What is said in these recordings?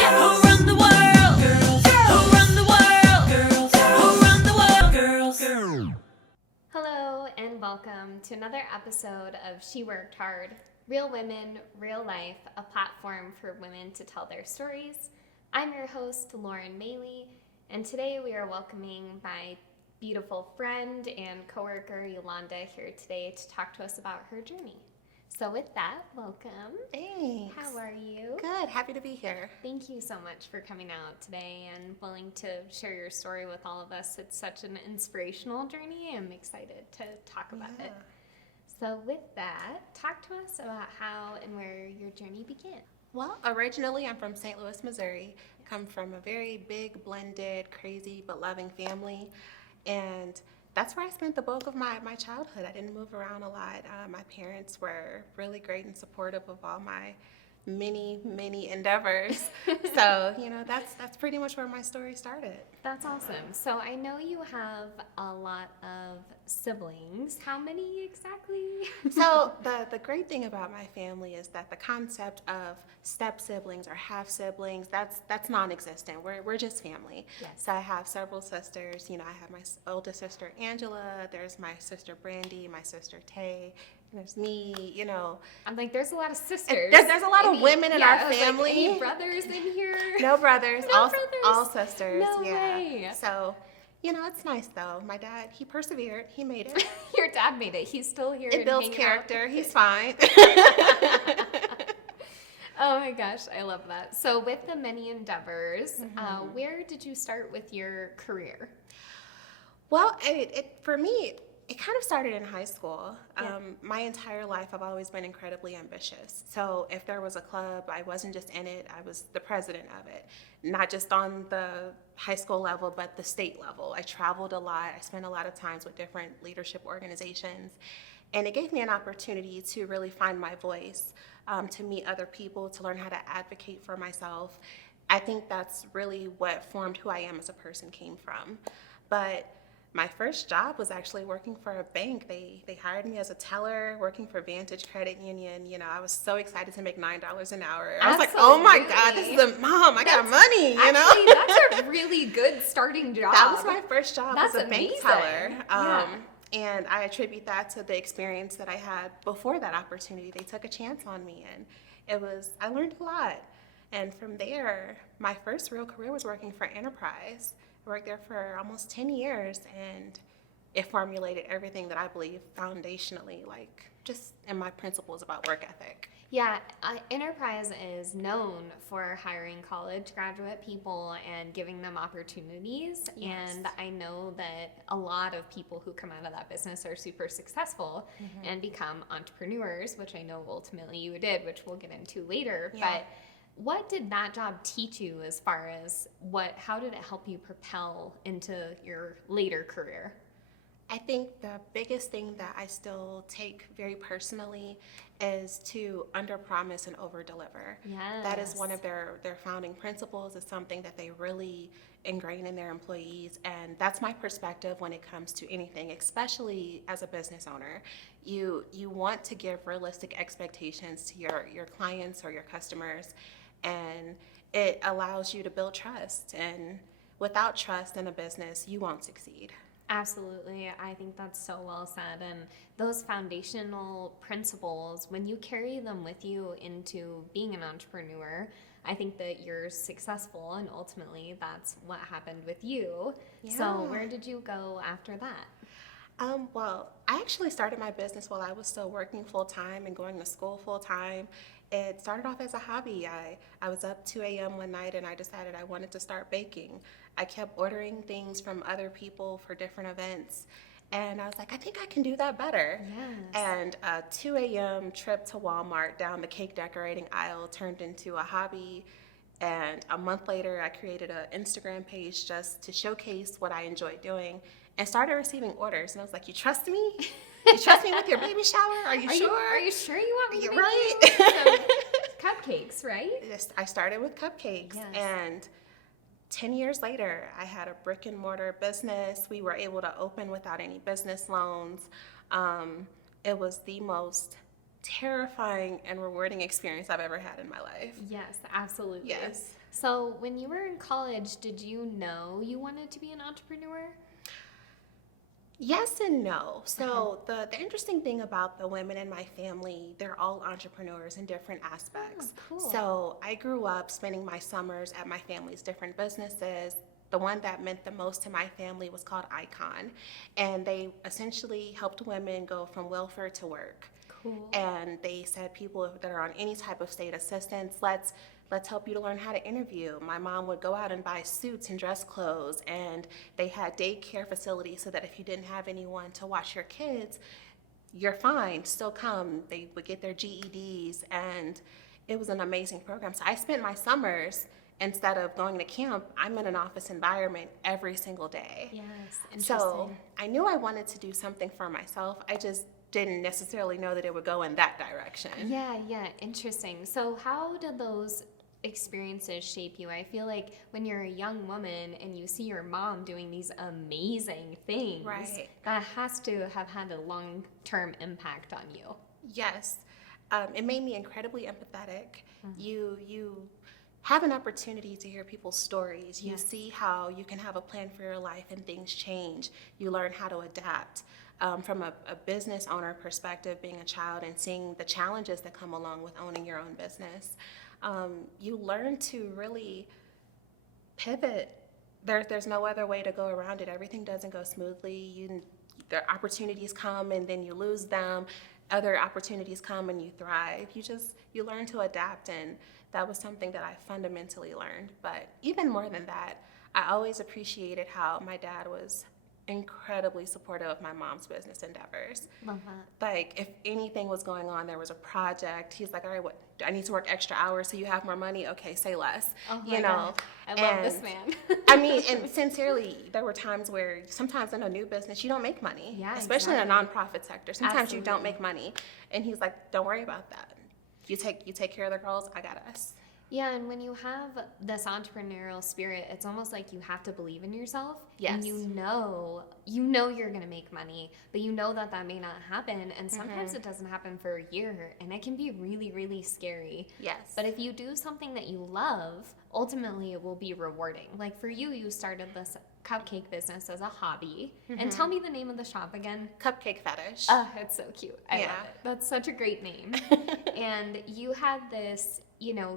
Yeah, who run the world? Girls. Who run the world? Girls. Who run the world? Girls. Hello and welcome to another episode of She Worked Hard. Real women, real life, a platform for women to tell their stories. I'm your host, Lauren Maley, and today we are welcoming my beautiful friend and coworker, Yolonda, here today to talk to us about her journey. So with that, welcome. Thanks. How are you? Good. Happy to be here. Thank you so much for coming out today and willing to share your story with all of us. It's such an inspirational journey. I'm excited to talk about it. So with that, talk to us about how and where your journey began. Well, originally I'm from St. Louis, Missouri. Come from a very big, blended, crazy, but loving family. And that's where I spent the bulk of my childhood. I didn't move around a lot. My parents were really great and supportive of all my many endeavors. So, that's pretty much where my story started. That's awesome. So I know you have a lot of siblings. How many exactly? So the great thing about my family is that the concept of step siblings or half siblings, that's non-existent. We're just family. Yes. So I have several sisters. I have my oldest sister Angela, there's my sister Brandy, my sister Tay, there's me, I'm like, there's a lot of sisters. There's a lot of women in our I was family. Like, any brothers in here? No brothers, No all, brothers? all sisters. No yeah. way. So, it's nice though. My dad, he persevered, he made it. Your dad made it. He's still here. It and builds hanging character, out. he's fine. Oh my gosh, I love that. So with the many endeavors, where did you start with your career? Well, for me, it kind of started in high school. Yeah. My entire life, I've always been incredibly ambitious. So if there was a club, I wasn't just in it, I was the president of it. Not just on the high school level, but the state level. I traveled a lot. I spent a lot of times with different leadership organizations. And it gave me an opportunity to really find my voice, to meet other people, to learn how to advocate for myself. I think that's really what formed who I am as a person came from. But my first job was actually working for a bank. They hired me as a teller, working for Vantage Credit Union. I was so excited to make $9 an hour. I was like, oh my God, this is mom, I got money, Actually, that's a really good starting job. That was my first job That's as a bank amazing. teller. Yeah. And I attribute that to the experience that I had before that opportunity. They took a chance on me, and I learned a lot. And from there, my first real career was working for Enterprise. I worked there for almost 10 years, and it formulated everything that I believe foundationally, just in my principles about work ethic. Yeah, Enterprise is known for hiring college graduate people and giving them opportunities. Yes. And I know that a lot of people who come out of that business are super successful and become entrepreneurs, which I know ultimately you did, which we'll get into later. Yeah. But what did that job teach you as far as how did it help you propel into your later career? I think the biggest thing that I still take very personally is to underpromise and overdeliver. Yes. That is one of their founding principles. It's something that they really ingrain in their employees, and that's my perspective when it comes to anything, especially as a business owner. You want to give realistic expectations to your clients or your customers, and it allows you to build trust. And without trust in a business, you won't succeed. Absolutely. I think that's so well said. And those foundational principles, when you carry them with you into being an entrepreneur, I think that you're successful, and ultimately that's what happened with you. Yeah. So where did you go after that? Well, I actually started my business while I was still working full-time and going to school full-time. It started off as a hobby. I was up 2 a.m. one night and I decided I wanted to start baking. I kept ordering things from other people for different events, and I was like, I think I can do that better. Yes. And a 2 a.m. trip to Walmart down the cake decorating aisle turned into a hobby. And a month later, I created an Instagram page just to showcase what I enjoyed doing and started receiving orders. And I was like, you trust me? You trust me with your baby shower? Are you sure? Are you sure you want me to You're make right. you some cupcakes, right? Yes, I started with cupcakes. Yes. And 10 years later, I had a brick and mortar business. We were able to open without any business loans. It was the most terrifying and rewarding experience I've ever had in my life. Yes, absolutely. Yes. So when you were in college, did you know you wanted to be an entrepreneur? Yes and no. So the interesting thing about the women in my family, they're all entrepreneurs in different aspects. Oh, cool. So I grew up spending my summers at my family's different businesses. The one that meant the most to my family was called Icon, and they essentially helped women go from welfare to work. Cool. And they said, people that are on any type of state assistance, let's help you to learn how to interview. My mom would go out and buy suits and dress clothes, and they had daycare facilities so that if you didn't have anyone to watch your kids, you're fine, still come. They would get their GEDs, and it was an amazing program. So I spent my summers, instead of going to camp, I'm in an office environment every single day. Yes, interesting. So I knew I wanted to do something for myself. I just didn't necessarily know that it would go in that direction. Yeah, interesting. So how did those experiences shape you? I feel like when you're a young woman and you see your mom doing these amazing things, Right. that has to have had a long-term impact on you. Yes, it made me incredibly empathetic. You have an opportunity to hear people's stories. You Yes. see how you can have a plan for your life and things change. You learn how to adapt. From a business owner perspective, being a child and seeing the challenges that come along with owning your own business, you learn to really pivot. There's no other way to go around it. Everything doesn't go smoothly. The opportunities come and then you lose them. Other opportunities come and you thrive. You learn to adapt, and that was something that I fundamentally learned. But even more than that, I always appreciated how my dad was incredibly supportive of my mom's business endeavors. Love that. Like, if anything was going on, there was a project, he's like, all right, what, do I need to work extra hours so you have more money? Okay, say less. Oh my God. I love this man. I mean, and sincerely, there were times where sometimes in a new business, you don't make money. Yeah, especially in a exactly. nonprofit sector. Sometimes you don't Absolutely. make money. And he's like, don't worry about that. You take care of the girls, I got us. Yeah, and when you have this entrepreneurial spirit, it's almost like you have to believe in yourself. Yes. And you know you're going to make money, but you know that may not happen. And sometimes it doesn't happen for a year, and it can be really, really scary. Yes. But if you do something that you love, ultimately it will be rewarding. Like for you, you started this cupcake business as a hobby. And tell me the name of the shop again. Cupcake Fetish. Oh, it's so cute. I Yeah. love it. That's such a great name. And you had this,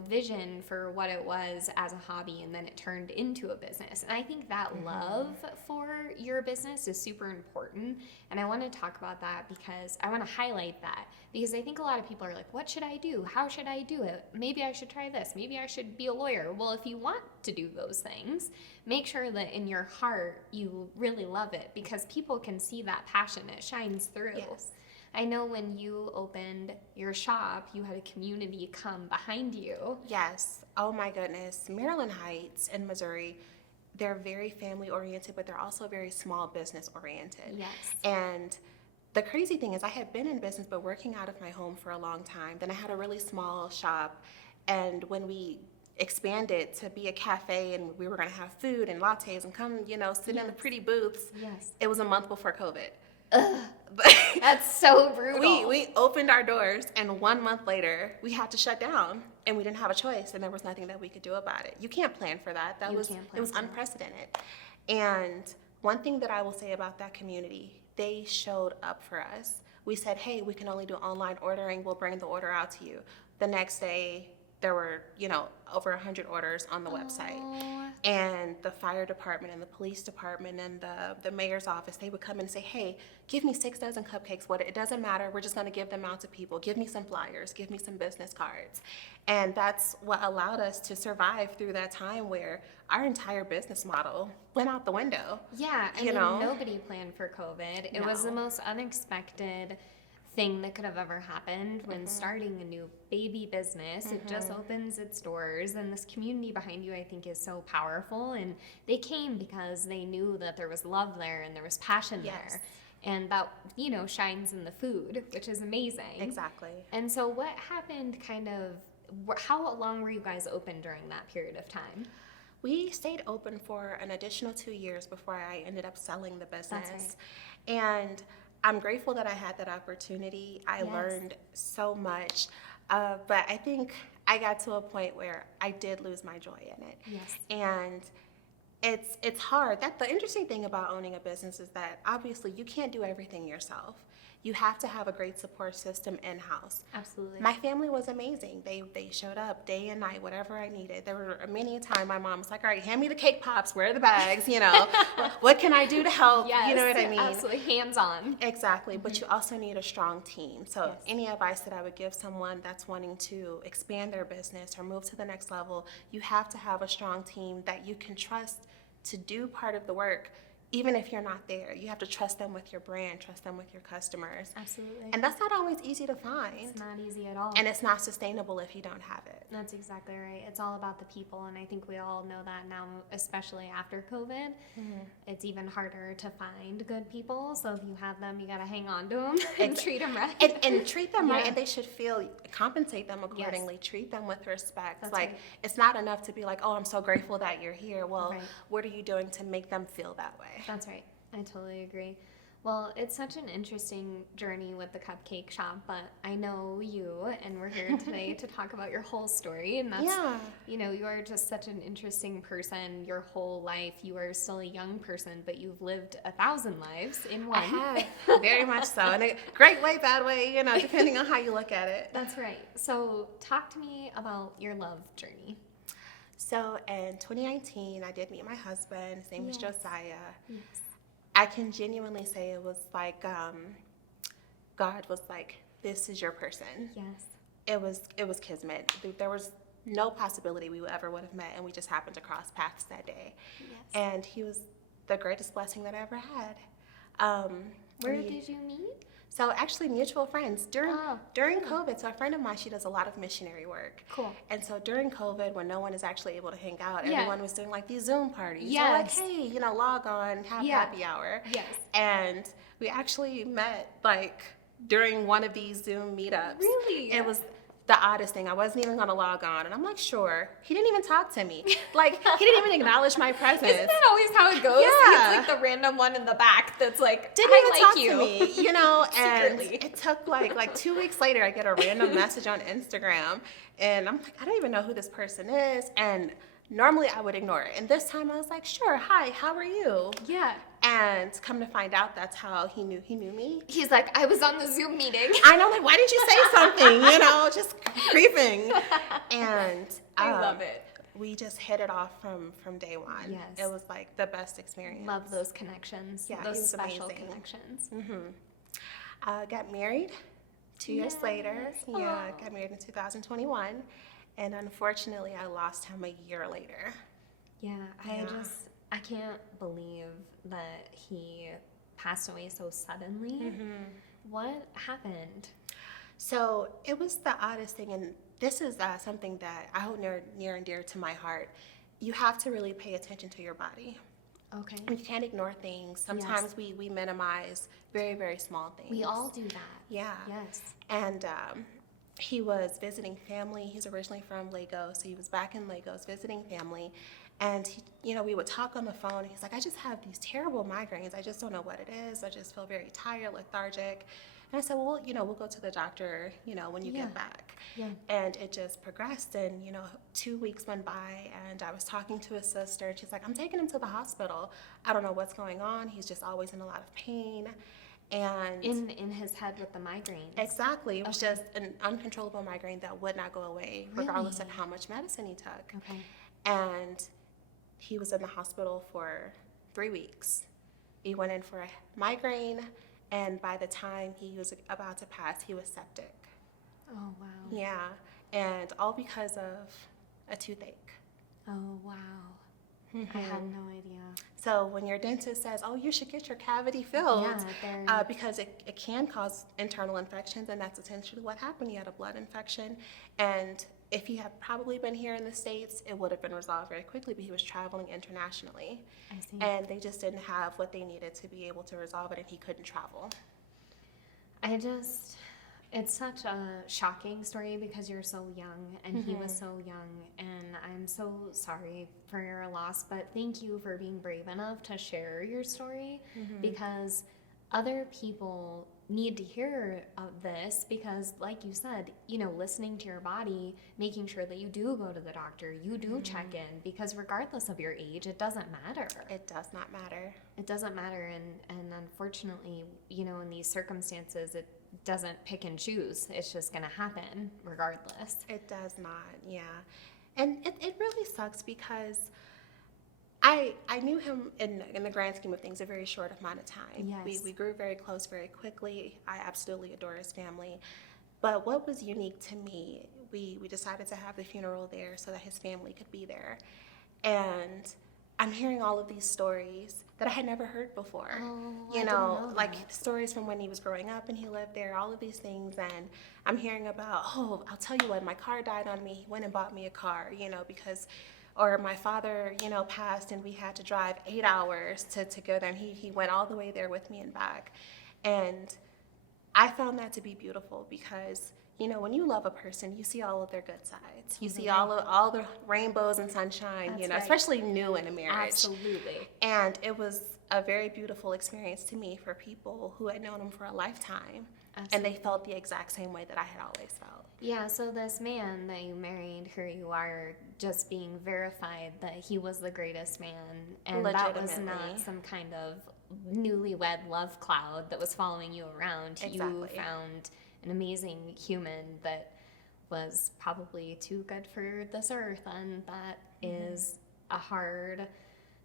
vision for what it was as a hobby, and then it turned into a business. And I think that love for your business is super important. And I want to talk about that because I want to highlight that, because I think a lot of people are like, what should I do? How should I do it? Maybe I should try this. Maybe I should be a lawyer. Well, if you want to do those things, make sure that in your heart you really love it, because people can see that passion. It shines through. Yes. I know when you opened your shop, you had a community come behind you. Yes. Oh my goodness. Maryland Heights in Missouri, they're very family oriented, but they're also very small business oriented. Yes. And the crazy thing is, I had been in business but working out of my home for a long time. Then I had a really small shop, and when we expanded to be a cafe and we were going to have food and lattes and come, sit in the pretty booths, Yes. it was a month before COVID. That's so brutal. We opened our doors, and 1 month later we had to shut down, and we didn't have a choice, and there was nothing that we could do about it. You can't plan for that. You It was can't plan for that. unprecedented. And one thing that I will say about that community, they showed up for us. We said, hey, we can only do online ordering. We'll bring the order out to you. The next day, there were, over 100 orders on the website. Aw. And the fire department and the police department and the mayor's office, they would come and say, hey, give me 6 dozen cupcakes. It doesn't matter. We're just going to give them out to people. Give me some flyers. Give me some business cards. And that's what allowed us to survive through that time where our entire business model went out the window. Yeah, I mean, nobody planned for COVID. It was the No. most unexpected thing that could have ever happened when starting a new baby business. It just opens its doors, and this community behind you, I think, is so powerful. And they came because they knew that there was love there and there was passion Yes. there. And that, shines in the food, which is amazing. Exactly. And so what happened how long were you guys open during that period of time? We stayed open for an additional 2 years before I ended up selling the business. That's And I'm grateful that I had that opportunity. I Yes. learned so much, but I think I got to a point where I did lose my joy in it. Yes. And it's hard. That the interesting thing about owning a business is that obviously you can't do everything yourself. You have to have a great support system in-house. Absolutely. My family was amazing. They showed up day and night, whatever I needed. There were many a time my mom was like, all right, hand me the cake pops, where are the bags, you know, what can I do to help? Yes, You know what I mean? absolutely. Hands-on. Exactly, but you also need a strong team. So Yes. any advice that I would give someone that's wanting to expand their business or move to the next level, you have to have a strong team that you can trust to do part of the work, even if you're not there. You have to trust them with your brand, trust them with your customers. Absolutely. And that's not always easy to find. It's not easy at all. And it's not sustainable if you don't have it. That's exactly right. It's all about the people, and I think we all know that now, especially after COVID. It's even harder to find good people. So if you have them, you got to hang on to them and treat them right. And treat them right, Yeah. and they should compensate them accordingly. Treat them with respect. That's like, right. it's not enough to be like, oh, I'm so grateful that you're here. Well, Right. what are you doing to make them feel that way? That's right. I totally agree. Well, it's such an interesting journey with the cupcake shop, but I know you, and we're here today to talk about your whole story. And that's, Yeah. you know, you are just such an interesting person your whole life. You are still a young person, but you've lived 1,000 lives in one. I have, very much so. In a great way, bad way, you know, depending on how you look at it. That's right. So talk to me about your love journey. So in 2019, I did meet my husband. His name was Yes. Josiah. Yes. I can genuinely say it was like God was like, this is your person. Yes. It was kismet. There was no possibility we ever would have met, and we just happened to cross paths that day. Yes. And he was the greatest blessing that I ever had. Where we- did you meet? So actually, mutual friends during Oh, COVID. So a friend of mine, she does a lot of missionary work. Cool. And so during COVID, when no one is actually able to hang out, Yeah. everyone was doing like these Zoom parties. Yes. They're like, hey, you know, log on, have Yeah. happy hour. Yes. And we actually met like during one of these Zoom meetups. Really? It was the oddest thing. I wasn't even gonna log on, and I'm like, sure. He didn't even talk to me. Like, he didn't even acknowledge my presence. Isn't that always how it goes? Yeah. It's like the random one in the back that's like, Didn't I even like talk you. to me, you know, and Secretly. it took like 2 weeks later, I get a random message on Instagram, and I'm like, I don't even know who this person is, and normally I would ignore it, and this time I was like, sure, hi, how are you? Yeah. And come to find out, that's how he knew me. He's like, I was on the Zoom meeting. I know, like, why didn't you say something, you know, just creeping, and I love it. We just hit it off from day one. Yes. It was like the best experience. Love those connections. Yeah, he those was special amazing. connections. Got married 2 years later. Yes. Yeah, Aw. got married in 2021. And unfortunately, I lost him a year later. Yeah, Yeah. I can't believe that he passed away so suddenly. Mm-hmm. What happened? So it was the oddest thing. And this is something that I hold near and dear to my heart. You have to really pay attention to your body. Okay. You can't ignore things. Sometimes we minimize very, very small things. We all do that. Yeah. Yes. And he was visiting family. He's originally from Lagos, so he was back in Lagos visiting family. And we would talk on the phone. He's like, I just have these terrible migraines. I just don't know what it is. I just feel very tired, lethargic. And I said, well, we'll go to the doctor, when you Yeah. get back. Yeah. And it just progressed. And 2 weeks went by, and I was talking to his sister, and she's like, I'm taking him to the hospital. I don't know what's going on. He's just always in a lot of pain. And In his head with the migraines. exactly, it was Okay. just an uncontrollable migraine that would not go away, regardless of Really? how much medicine he took. Okay. And he was in the hospital for 3 weeks. He went in for a migraine, and by the time he was about to pass, he was septic. Oh wow. Yeah, and all because of a toothache. Oh wow. I had no idea. So when your dentist says, oh, you should get your cavity filled, Yeah, they're- because it can cause internal infections, and that's essentially what happened. He had a blood infection, and if he had probably been here in the States, it would have been resolved very quickly, but he was traveling internationally, I see. and they just didn't have what they needed to be able to resolve it, and he couldn't travel. It's such a shocking story because you're so young and he was so young, and I'm so sorry for your loss, but thank you for being brave enough to share your story because other people need to hear of this because, like you said, listening to your body, making sure that you do go to the doctor, you do check in, because regardless of your age, it doesn't matter. It does not matter. It doesn't matter, and unfortunately, in these circumstances, it doesn't pick and choose. It's just going to happen regardless. It does not, yeah. And it really sucks because I knew him in the grand scheme of things a very short amount of time. Yes. We grew very close very quickly. I absolutely adore his family. But what was unique to me, we decided to have the funeral there so that his family could be there. And I'm hearing all of these stories that I had never heard before. Oh, I didn't know like that. stories from when he was growing up and he lived there, all of these things. And I'm hearing about, I'll tell you what, my car died on me. He went and bought me a car, because, or my father, passed and we had to drive 8 hours to go there. And he went all the way there with me and back. And I found that to be beautiful because, when you love a person, you see all of their good sides. You see all the rainbows and sunshine, That's right. especially new in a marriage. Absolutely. And it was a very beautiful experience to me for people who had known him for a lifetime. Absolutely. And they felt the exact same way that I had always felt. Yeah, so this man that you married, here you are just being verified that he was the greatest man. And that was not Legitimately. some kind of newlywed love cloud that was following you around. Exactly. You found an amazing human that was probably too good for this earth, and that is a hard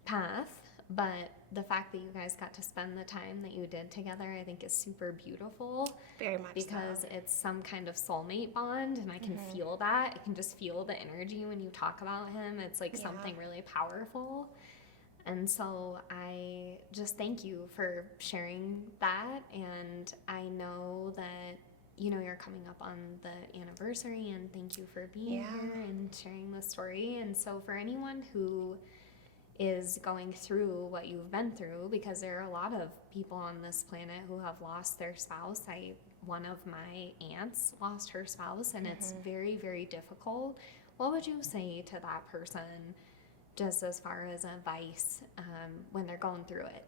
path. But the fact that you guys got to spend the time that you did together, I think is super beautiful. Very much Because so. it's some kind of soulmate bond, and I can feel that. I can just feel the energy when you talk about him. It's like something really powerful. And so I just thank you for sharing that. And I know that, you're coming up on the anniversary, and thank you for being here and sharing the story. And so for anyone who is going through what you've been through, because there are a lot of people on this planet who have lost their spouse. One of my aunts lost her spouse, and it's very, very difficult. What would you say to that person, just as far as advice, when they're going through it?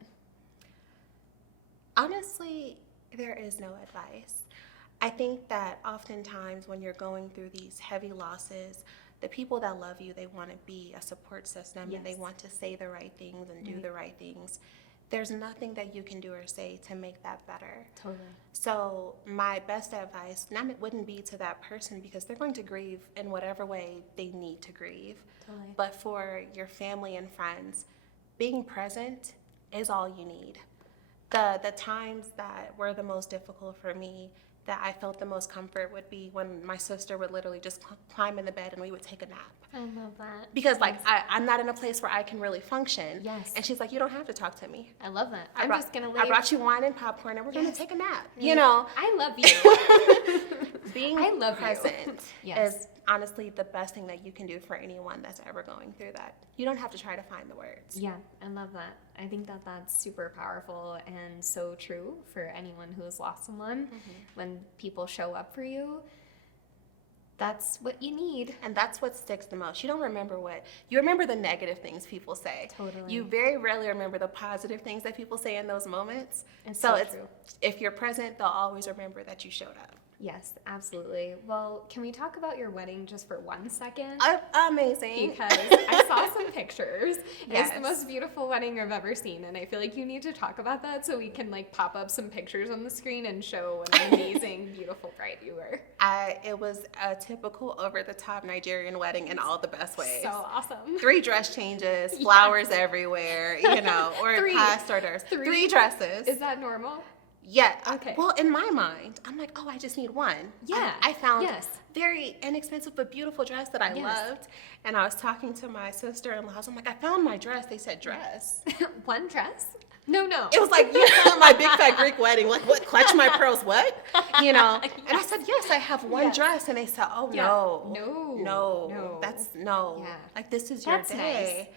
Honestly, there is no advice. I think that oftentimes when you're going through these heavy losses, the people that love you, they want to be a support system, and they want to say the right things and do the right things. There's nothing that you can do or say to make that better. Totally. So my best advice wouldn't be to that person, because they're going to grieve in whatever way they need to grieve. Totally. But for your family and friends, being present is all you need. The times that were the most difficult for me, that I felt the most comfort, would be when my sister would literally just climb in the bed and we would take a nap. I love that. Because I'm not in a place where I can really function. Yes. And she's like, you don't have to talk to me. I love that. I brought you wine and popcorn, and we're going to take a nap. I love you. Being I love you. present Yes. is honestly the best thing that you can do for anyone that's ever going through that. You don't have to try to find the words. Yeah, I love that. I think that that's super powerful and so true for anyone who has lost someone. When people show up for you, that's what you need. And that's what sticks the most. You remember the negative things people say. Totally. You very rarely remember the positive things that people say in those moments. It's so true. If you're present, they'll always remember that you showed up. Yes, absolutely. Well, can we talk about your wedding just for 1 second? Amazing. Because I saw some pictures. Yes. It's the most beautiful wedding I've ever seen, and I feel like you need to talk about that so we can pop up some pictures on the screen and show what an amazing, beautiful bride you were. It was a typical over-the-top Nigerian wedding in all the best ways. So awesome. 3 dress changes, flowers everywhere, or Three. past orders. 3 dresses. Is that normal? Yeah. Okay. Well, in my mind, I'm like, I just need one. Yeah. I found Yes. very inexpensive but beautiful dress that I loved. And I was talking to my sister-in-laws. I'm like, I found my dress. They said dress. One dress? No. It was like, you found my big fat Greek wedding. Like, what? Clutch my pearls? What? And I said, yes, I have one dress. And they said, oh, Yeah. no. No. That's no. Yeah. Like, this is your That's day.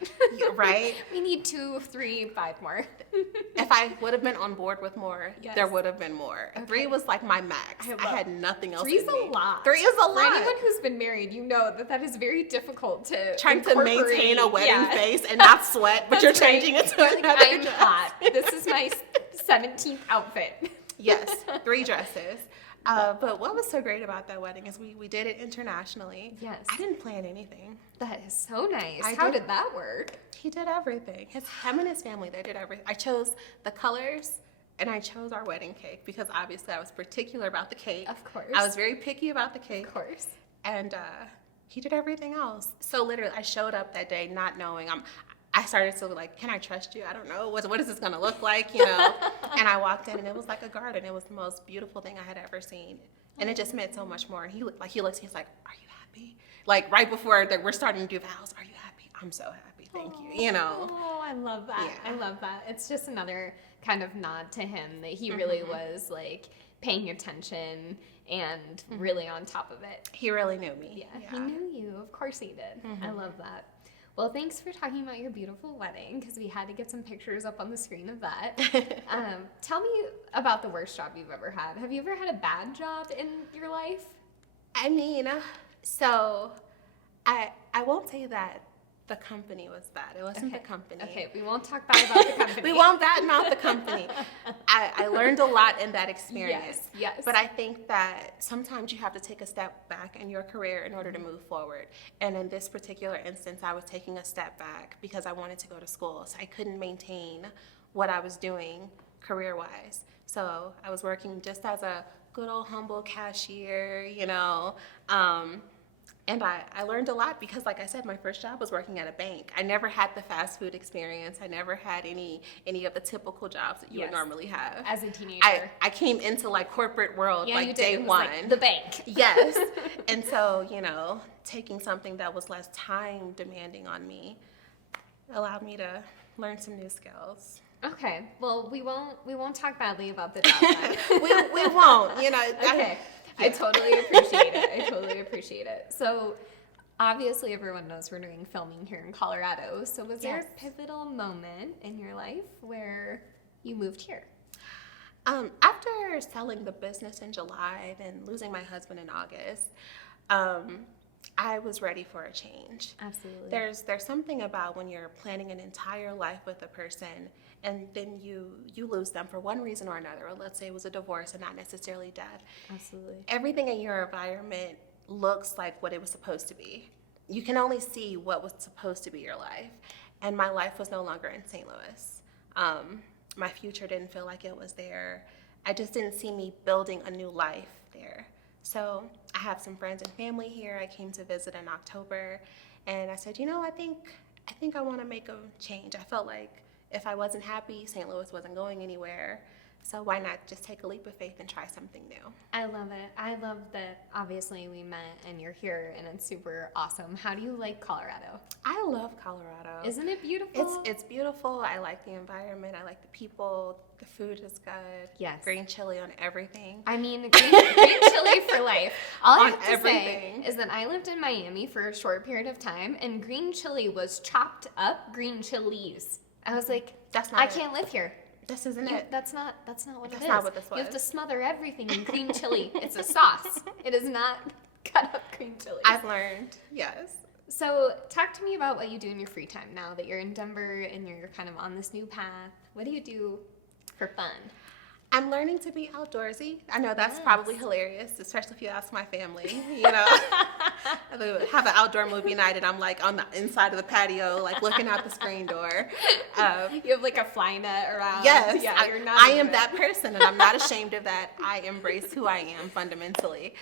Right? We need 2, 3, 5 more. If I would have been on board with more, Yes. there would have been more. Okay. 3 was like my max. I had nothing else 3's in me. a lot. 3 is a For lot. anyone who's been married, you know that is very difficult to Trying to incorporate. maintain a wedding Yeah. face and not sweat, but That's you're right. changing it to Like, another I'm dress. hot. This is my 17th outfit. Yes, 3 dresses. But what was so great about that wedding is we did it internationally. Yes. I didn't plan anything. That is so nice. I How did- did that work? He did everything. Him and his family, they did everything. I chose the colors and I chose our wedding cake because obviously I was particular about the cake. Of course. I was very picky about the cake. Of course. And he did everything else. So literally, I showed up that day not knowing. I started to like, can I trust you? I don't know. What is this gonna look like? You know? And I walked in, and it was like a garden. It was the most beautiful thing I had ever seen, and it just meant so much more. He looks, he's like, "Are you happy?" Like right before we're starting to do vows. Are you happy? I'm so happy. Thank you. You know. Oh, I love that. Yeah. I love that. It's just another kind of nod to him that he really was like paying attention and really on top of it. He really knew me. Yeah, he knew you. Of course he did. I love that. Well, thanks for talking about your beautiful wedding because we had to get some pictures up on the screen of that. Tell me about the worst job you've ever had. Have you ever had a bad job in your life? I mean, so I won't say that the company was bad. It wasn't the company. Okay, we won't talk bad about the company. We won't badmouth the company. I learned a lot in that experience. Yes. But I think that sometimes you have to take a step back in your career in order to move forward. And in this particular instance, I was taking a step back because I wanted to go to school. So I couldn't maintain what I was doing career-wise. So I was working just as a good old humble cashier, you know. And I learned a lot because, like I said, my first job was working at a bank. I never had the fast food experience. I never had any of the typical jobs that you would normally have. As a teenager. I came into like corporate world Yeah, you like did. day It was one. like the bank. Yes. And so, you know, taking something that was less time demanding on me allowed me to learn some new skills. Okay. Well, we won't talk badly about the job then. We won't, you know. Okay. I totally appreciate it. So, obviously, everyone knows we're doing filming here in Colorado. So, was there a pivotal moment in your life where you moved here? After selling the business in July, then losing my husband in August, I was ready for a change. Absolutely. There's something about when you're planning an entire life with a person and then you lose them for one reason or another, or let's say it was a divorce and not necessarily death. Absolutely. Everything in your environment looks like what it was supposed to be. You can only see what was supposed to be your life. And my life was no longer in St. Louis. My future didn't feel like it was there. I just didn't see me building a new life there. So I have some friends and family here. I came to visit in October, and I said, you know, I think I want to make a change. I felt like if I wasn't happy, St. Louis wasn't going anywhere. So why not just take a leap of faith and try something new? I love it. I love that obviously we met and you're here and it's super awesome. How do you like Colorado? I love Colorado. Isn't it beautiful? It's beautiful. I like the environment. I like the people. The food is good. Yes. Green chili on everything. I mean, green chili for life. All I On have to everything. say is that I lived in Miami for a short period of time, and green chili was chopped up green chilies. I was like, That's not I it. can't live here. This isn't it. That's not what it That's is. not what this You have was. to smother everything in green chili. It's a sauce. It is not cut up green chili. I've learned. Yes. So talk to me about what you do in your free time now that you're in Denver and you're kind of on this new path. What do you do for fun? I'm learning to be outdoorsy. I know that's Yes. probably hilarious, especially if you ask my family. You know, I have an outdoor movie night and I'm like on the inside of the patio, like looking out the screen door. You have like a fly net around. Yes, Yeah, you're not I into am it. that person, and I'm not ashamed of that. I embrace who I am fundamentally.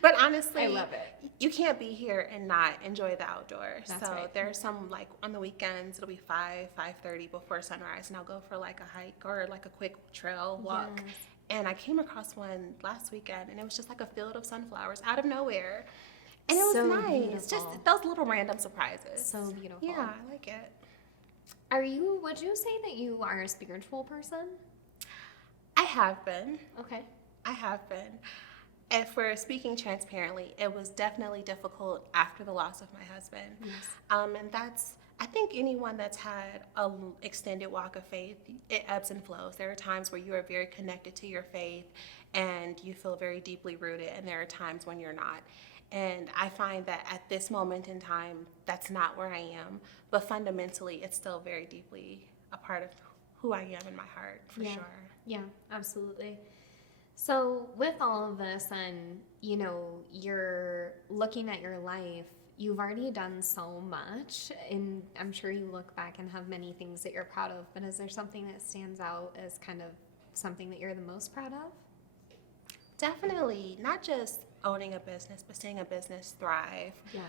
But honestly, I love it. You can't be here and not enjoy the outdoors. That's so right. there's some, like on the weekends, it'll be 5:30 before sunrise, and I'll go for like a hike or like a quick trail walk. Yes. And I came across one last weekend, and it was just like a field of sunflowers out of nowhere. And it was So nice. beautiful. Just those little random surprises. So beautiful. Yeah, I like it. Would you say that you are a spiritual person? I have been. Okay. I have been. If we're speaking transparently, it was definitely difficult after the loss of my husband. Yes. And I think anyone that's had an extended walk of faith, it ebbs and flows. There are times where you are very connected to your faith and you feel very deeply rooted, and there are times when you're not. And I find that at this moment in time, that's not where I am. But fundamentally, it's still very deeply a part of who I am in my heart, for Yeah. sure. Yeah, absolutely. So, with all of this, and you're looking at your life, you've already done so much, and I'm sure you look back and have many things that you're proud of, but is there something that stands out as kind of something that you're the most proud of? Definitely, not just owning a business, but seeing a business thrive. Yes.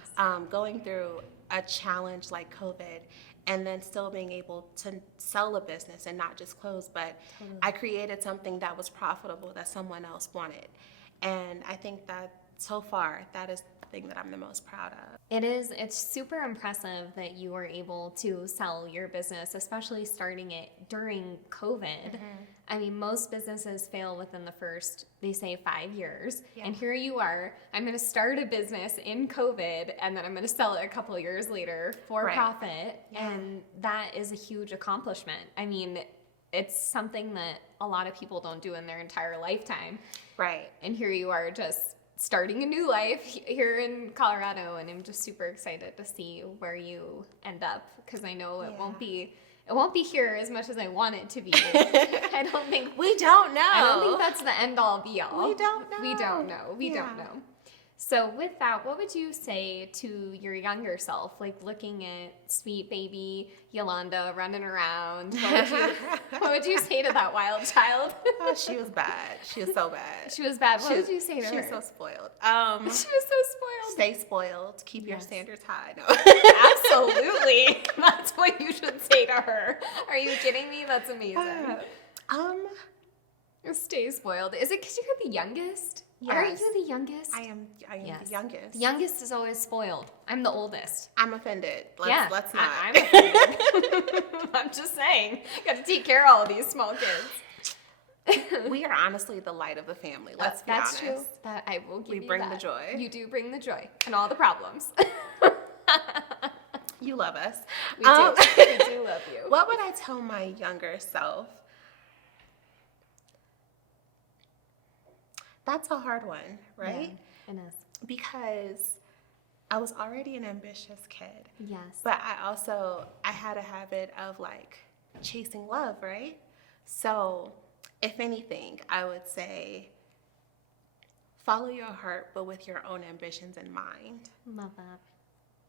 Going through a challenge like COVID, and then still being able to sell a business and not just close, but Totally. I created something that was profitable that someone else wanted. And I think that so far, that is the thing that I'm the most proud of. It's super impressive that you were able to sell your business, especially starting it during COVID. I mean, most businesses fail within the first, they say, 5 years. Yeah. And here you are, I'm going to start a business in COVID, and then I'm going to sell it a couple of years later for Right. profit. Yeah. And that is a huge accomplishment. I mean, it's something that a lot of people don't do in their entire lifetime. Right. And here you are just starting a new life here in Colorado, and I'm just super excited to see where you end up, because I know it won't be here as much as I want it to be. I don't think We don't know. I don't think that's the end all be all. We don't know. We don't know. We don't Yeah. know. So with that, what would you say to your younger self, like looking at sweet baby Yolanda running around? What would you say to that wild child? Oh, she was bad. She was so bad. She was bad. What would you say to She her? was so spoiled. She was so spoiled. Stay spoiled. Keep your Yes. standards high. No. Absolutely. That's what you should say to her. Are you kidding me? That's amazing. Stay spoiled. Is it because you're the youngest? Are Yes. you the youngest? I am Yes. the youngest. The youngest is always spoiled. I'm the oldest. I'm offended. Let's not. I'm offended. I'm just saying. Got to take care of all of these small kids. We are honestly the light of the family. Let's be That's honest. true. That I will give We you bring the that. joy. You do bring the joy and all the problems. You love us. We do. We do love you. What would I tell my younger self? That's a hard one, right? Yeah, it is. Because I was already an ambitious kid. Yes. But I had a habit of like chasing love, right? So if anything, I would say follow your heart, but with your own ambitions in mind. Love that.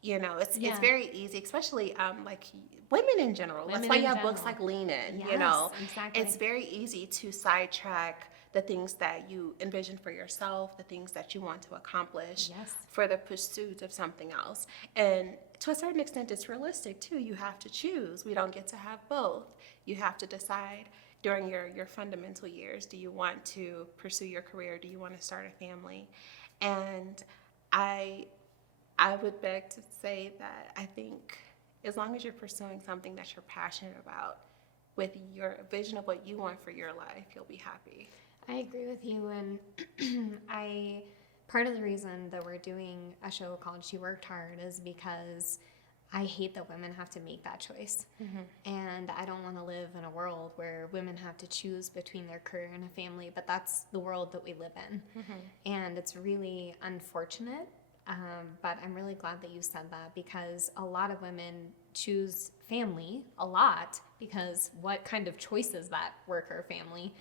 You know, it's Yeah. very easy, especially like women in general. That's Women why in you have books general. like Lean In, you Yes, know. exactly. It's very easy to sidetrack the things that you envision for yourself, the things that you want to accomplish Yes. for the pursuit of something else. And to a certain extent, it's realistic too. You have to choose. We don't get to have both. You have to decide during your fundamental years, do you want to pursue your career? Do you want to start a family? And I would beg to say that I think as long as you're pursuing something that you're passionate about with your vision of what you want for your life, you'll be happy. I agree with you, and part of the reason that we're doing a show called She Worked Hard is because I hate that women have to make that choice. And I don't want to live in a world where women have to choose between their career and a family, but that's the world that we live in. And it's really unfortunate, but I'm really glad that you said that, because a lot of women choose family a lot because what kind of choice is that, work or family?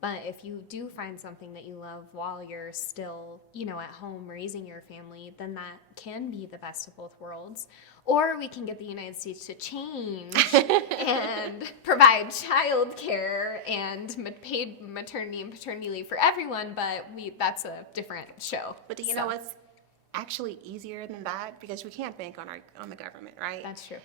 But if you do find something that you love while you're still, at home raising your family, then that can be the best of both worlds. Or we can get the United States to change and provide childcare and paid maternity and paternity leave for everyone, but that's a different show. But do you know what's actually easier than that? Because we can't bank on the government, right? That's true.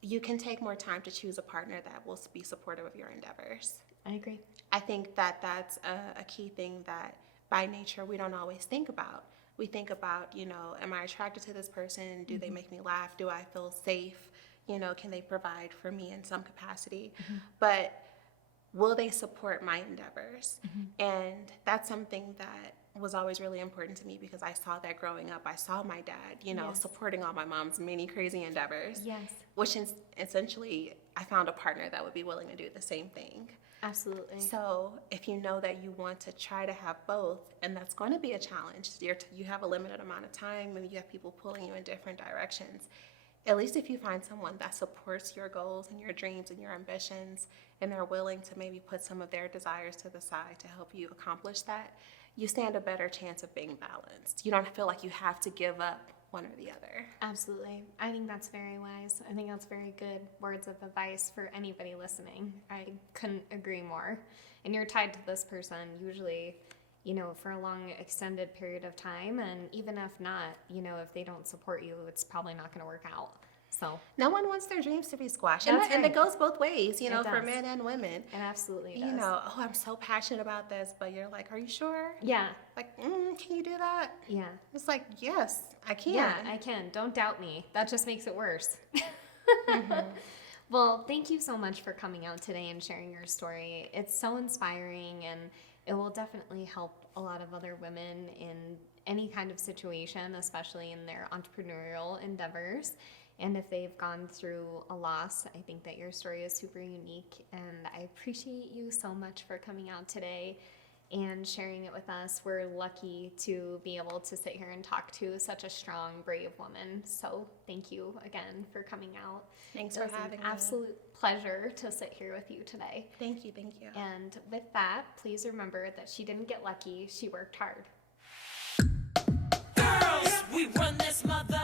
You can take more time to choose a partner that will be supportive of your endeavors. I agree. I think that that's a key thing that by nature we don't always think about. We think about, am I attracted to this person? Do they make me laugh? Do I feel safe? Can they provide for me in some capacity? But will they support my endeavors? And that's something that was always really important to me, because I saw that growing up. I saw my dad, Yes. supporting all my mom's many crazy endeavors. Yes. Which is essentially, I found a partner that would be willing to do the same thing. Absolutely. So if you know that you want to try to have both, and that's going to be a challenge, you have a limited amount of time, maybe you have people pulling you in different directions, at least if you find someone that supports your goals and your dreams and your ambitions, and they're willing to maybe put some of their desires to the side to help you accomplish that, you stand a better chance of being balanced. You don't feel like you have to give up one or the other. Absolutely. I think that's very wise. I think that's very good words of advice for anybody listening. I couldn't agree more. And you're tied to this person usually, you know, for a long extended period of time. And even if not, you know, if they don't support you, it's probably not going to work out. So no one wants their dreams to be squashed. That's And right. it goes both ways, you know, It for does. men and women. it absolutely does. You know, oh, I'm so passionate about this, but you're like, are you sure? Yeah. Like, can you do that? Yeah. It's like, yes, I can. Yeah, I can. Don't doubt me. That just makes it worse. Well, thank you so much for coming out today and sharing your story. It's so inspiring, and it will definitely help a lot of other women in any kind of situation, especially in their entrepreneurial endeavors. And if they've gone through a loss, I think that your story is super unique. And I appreciate you so much for coming out today and sharing it with us. We're lucky to be able to sit here and talk to such a strong, brave woman. So thank you again for coming out. Thanks It for was having an me. absolute pleasure to sit here with you today. Thank you, thank you. And with that, please remember that she didn't get lucky, she worked hard. Girls, we run this mother.